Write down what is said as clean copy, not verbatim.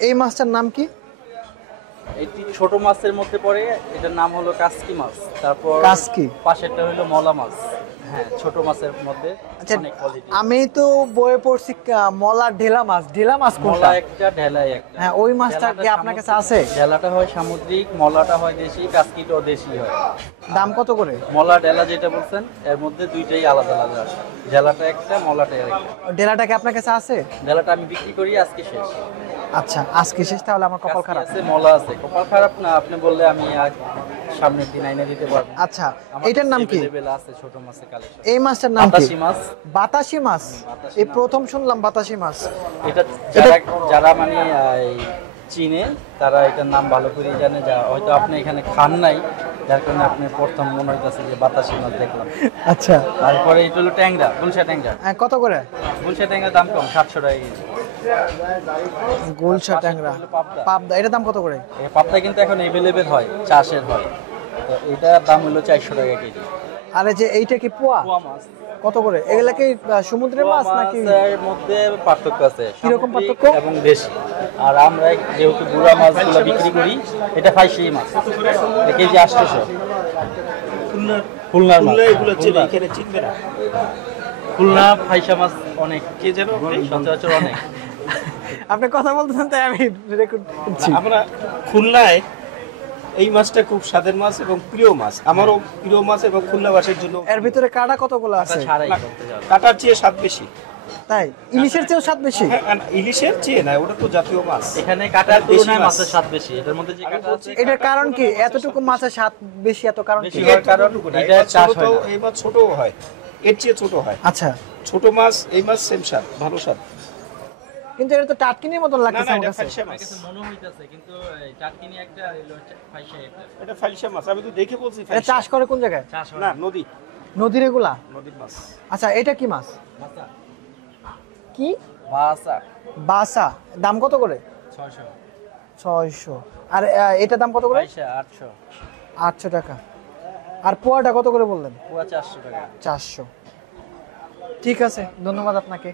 এই মাছটার নাম কি? এটি ছোট মাছের মধ্যে পড়ে, এটার নাম হলো কাসকি মাছ। তারপর কাসকি। পাশেরটা হলো মলা মাছ। হ্যাঁ, ছোট মাছের মধ্যে আচ্ছা, অনেক কোয়ালিটি। আমি তো বইয়ে পড়ছি মলা ঢেলা মাছ। ঢেলা মাছ কোনটা? মলা একটা, ঢেলাই একটা। হ্যাঁ, ওই মাছটা কি আপনার কাছে আছে? ঢেলাটা হয় সামুদ্রিক, মলাটা হয় দেশি, কাসকিটাও দেশি হয়। দাম কত করে? মলা ঢেলা যেটা বলছেন এর মধ্যে দুইটাই আলাদা আলাদা। ঢেলাটা একটা, মলাটা একটা। ঢেলাটা কি আপনার কাছে আছে? ঢেলাটা আমি বিক্রি করি, আজকে শেষ। আচ্ছা, আজকে শেষ, তাহলে আমার কপাল কাসকি খারাপ। আছে, মলা আছে। কপাল খারাপ না, আপনি বললে আমি আজ সামনের দিন আইনা দিতে পারবো। আচ্ছা, আমার এটার নাম কি? available আছে ছোট মাছের কালেকশন। এই মাছটার নাম কি? বাতাসি মাছ। বাতাসি মাছ। বাতাসি এই মাছ। প্রথম শুনলাম বাতাসি মাছ। এটা যারা যারা মানে এই চিনে তারা এটার নাম ভালো করে জানে, যা হয়তো আপনি এখানে খান নাই, যার কারণে আপনি প্রথম মনে হইতেছে যে বাতাসি মাছ দেখলাম। আচ্ছা, তারপরে এটা হলো ট্যাংরা, গুলশা ট্যাংরা। কত করে? গুলশা ট্যাংরার দাম কম, 700 টাকা কেজি। গোলসা ট্যাংরা, পাবদা। পাবদা, এটার দাম কত করে? এই পাবদা কিন্তু এখন এভেলেবেল হয়, চাষের হয়। তো এটার দাম হলো 400 টাকা কেজি। আর এই যে এইটা কি পোয়া? পোয়া মাছ। কত করে? এগুলা কি সমুদ্রের পোয়া মাছ নাকি? মাছের মধ্যে পার্থক্য আছে, কিরকম সামুদ্রিক পার্থক্য? এবং দেশি। আর আমরা যেহেতু গুড়া মাছগুলো বিক্রি করি, এটা ফাইসি মাছ, এটা কেজি 800। খুলনার মাছ, এগুলো চেনে, এখানে চিনবে না। খুলনা ফাইসা মাছ অনেক, কে যেন সচরাচর অনেক। আপনি কথা বলতেছেন তাই আমি রেকর্ড করছি। আমরা খুলনায় এই মাছটা খুব স্বাদের মাছ এবং প্রিয় মাছ, আমারও প্রিয় মাছ এবং খুলনাবাসীর জন্য। এর ভিতরে কাটা কতগুলো আছে? ছাড়াই না, করতে যাবে। কাটার চেয়ে স্বাদ বেশি। তাই ইলিশের চেয়েও স্বাদ বেশি? হ্যাঁ, আর ইলিশের চেয়ে না, ওটা তো জাতীয় মাছ। এখানে কাটার বেশি তুলনায় মাছ। মাছের স্বাদ বেশি, এটার মধ্যে যে কাটা আছে এটার কারণ কি? এতটুকু মাছের স্বাদ বেশি, এত কারণ কি? বেশি হওয়ার কারণ এতটুকু না, এটা এই মাছ চাষ ছোট হয় তো- না। এই মাছ ছোটও হয়, এর চেয়ে ছোট হয়। আচ্ছা, ছোট মাছ, এই মাছ সেম স্বাদ, ভালো স্বাদ। কিন্তু এটা তো টাটকিনির মতন না লাগতেছে না, আমার এটা কাছে। ফাইলসা আমার মাছ। কাছে মনে হইতাছে, কিন্তু এই টাটকিনি একটা, হলো ফাইসা একটা। এটা ফাইলসা মাছ, আমি তো দেখে বলছি এটা ফাইলসা। চাষ করে কোন জায়গায়? চাষ হয় না, না। নদী, নদীর এগুলা? নদীর মাছ। আচ্ছা, এটা কি মাছ? বাসা। কি? বাসা। বাসা। দাম কত করে? 600। 600। আর এটা দাম কত করে? ফাইসা 800। 800 টাকা। আর পোয়াটা কত করে বললেন? পুরা 400 টাকা। 400। ঠিক আছে, ধন্যবাদ আপনাকে।